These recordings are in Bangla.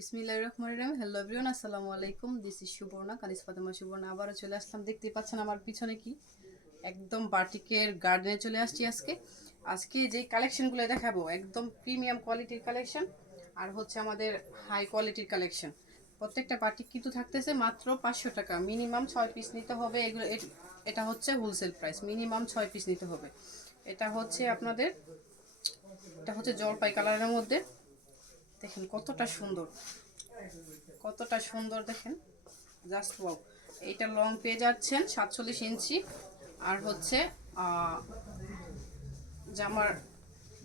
বিসমিল্লাহির রহমানির রহিম। হ্যালো এভরিওয়ান, আসসালামু আলাইকুম। দিস ইজ সুবর্ণা, কানিজ ফাতেমা সুবর্ণা। আবারও চলে আসলাম। দেখতেই পাচ্ছেন আমার পিছনে কি একদম বাটিকের গার্ডেনে চলে আসছি আজকে যে কালেকশনগুলো দেখাবো একদম প্রিমিয়াম কোয়ালিটির কালেকশন আর হচ্ছে আমাদের হাই কোয়ালিটির কালেকশন। প্রত্যেকটা বাটিক কিন্তু থাকতেছে মাত্র 500 টাকা। মিনিমাম 6 পিস নিতে হবে। এগুলো এটা হচ্ছে হোলসেল প্রাইস, মিনিমাম 6 পিস নিতে হবে। এটা হচ্ছে আপনাদের, এটা হচ্ছে জলপাই কালারের মধ্যে। দেখেন কতটা সুন্দর, কতটা সুন্দর দেখেন, জাস্ট ওয়াও। এইটা লং পেয়ে যাচ্ছেন 47 ইঞ্চি আর হচ্ছে জামার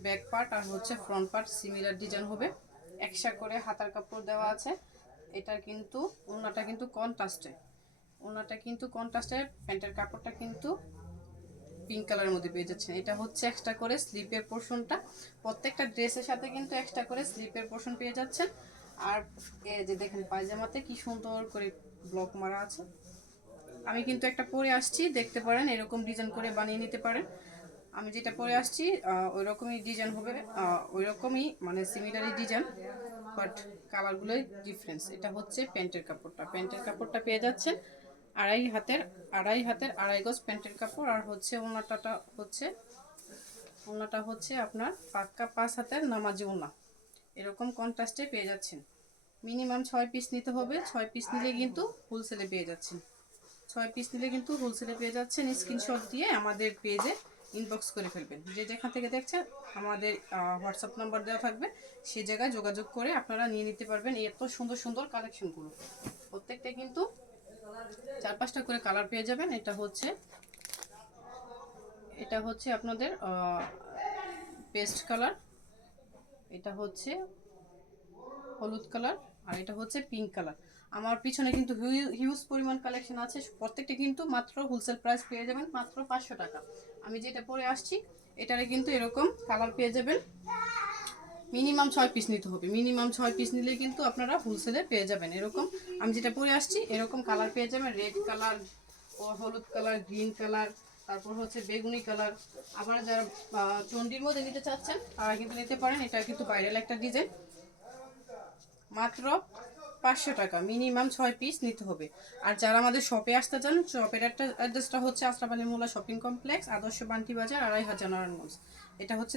ব্যাক পার্ট আর হচ্ছে ফ্রন্ট পার্ট সিমিলার ডিজাইন হবে। এক্সট্রা করে হাতার কাপড় দেওয়া আছে। এটা কিন্তু ওড়নাটা কিন্তু কন্ট্রাস্টে, ওড়নাটা কিন্তু কন্ট্রাস্টে, প্যান্টের কাপড়টা কিন্তু পিঙ্ক কালারের মধ্যে পেয়ে যাচ্ছেন। এটা হচ্ছে এক্সট্রা করে স্লিপের পোর্শনটা, প্রত্যেকটা ড্রেসের সাথে কিন্তু এক্সট্রা করে স্লিপের পোর্শন পেয়ে যাচ্ছেন। আর এই যে দেখেন পায়জামাতে কি সুন্দর করে ব্লক মারা আছে। আমি কিন্তু একটা পরে আসছি, দেখতে পারেন এরকম ডিজাইন করে বানিয়ে নিতে পারেন। আমি যেটা পরে আসছি ওই রকমই ডিজাইন হবে, ওই রকমই মানে সিমিলারই ডিজাইন, বাট কালারগুলোই ডিফারেন্স। এটা হচ্ছে প্যান্টের কাপড়টা, প্যান্টের কাপড়টা পেয়ে যাচ্ছেন আড়াই হাতের আড়াই গজ প্যান্টের কাপড়। আর হচ্ছে ওড়নাটা হচ্ছে আপনার পাক্কা 5 হাতের নামাজি ওড়না, এরকম কন্ট্রাস্টে পেয়ে যাচ্ছেন। মিনিমাম 6 পিস নিতে হবে। 6 পিস নিলে কিন্তু হোলসেলে পেয়ে যাচ্ছেন। 6 পিস নিলে কিন্তু হোলসেলে পেয়ে যাচ্ছেন। স্ক্রিনশট দিয়ে আমাদের পেজে ইনবক্স করে ফেলবেন। যে যেখান থেকে দেখছেন আমাদের হোয়াটসঅ্যাপ নাম্বার দেওয়া থাকবে, সেই জায়গায় যোগাযোগ করে আপনারা নিয়ে নিতে পারবেন এত সুন্দর সুন্দর কালেকশনগুলো। প্রত্যেকটা কিন্তু 4-5টা করে কালার পেয়ে যাবেন। এটা হচ্ছে আপনাদের পেস্ট কালার, এটা হচ্ছে হলুদ কালার, আর এটা হচ্ছে পিঙ্ক কালার। আমার পিছনে কিন্তু হিউজ পরিমাণ কালেকশন আছে। প্রত্যেকটা কিন্তু মাত্র হোলসেল প্রাইস পেয়ে যাবেন মাত্র 500 টাকা। আমি যেটা পরে আসছি এটারে কিন্তু এরকম কালার পেয়ে যাবেন। মিনিমাম 6 পিস নিতে হবে। মিনিমাম 6 পিস নিলে কিন্তু আপনারা হোলসেলে পেয়ে যাবেন এরকম। আমি যেটা পরে আসছি এরকম কালার পেয়ে যাবেন, রেড কালার ও হলুদ কালার, গ্রিন কালার, তারপর হচ্ছে বেগুনি কালার। আবার যারা চন্ডির মধ্যে নিতে চাচ্ছেন তারা কিন্তু নিতে পারেন। এটা কিন্তু ভাইরাল একটা ডিজাইন। মাত্র 500 টাকা, মিনিমাম 6 পিস নিতে হবে। আর যারা আমাদের শপে আসতে চান, শপের একটা অ্যাড্রেসটা হচ্ছে আশরাফ আলী মোল্লা শপিং কমপ্লেক্স, আদর্শ বান্টি বাজার, 2500 নারায়ণগঞ্জ। এটা হচ্ছে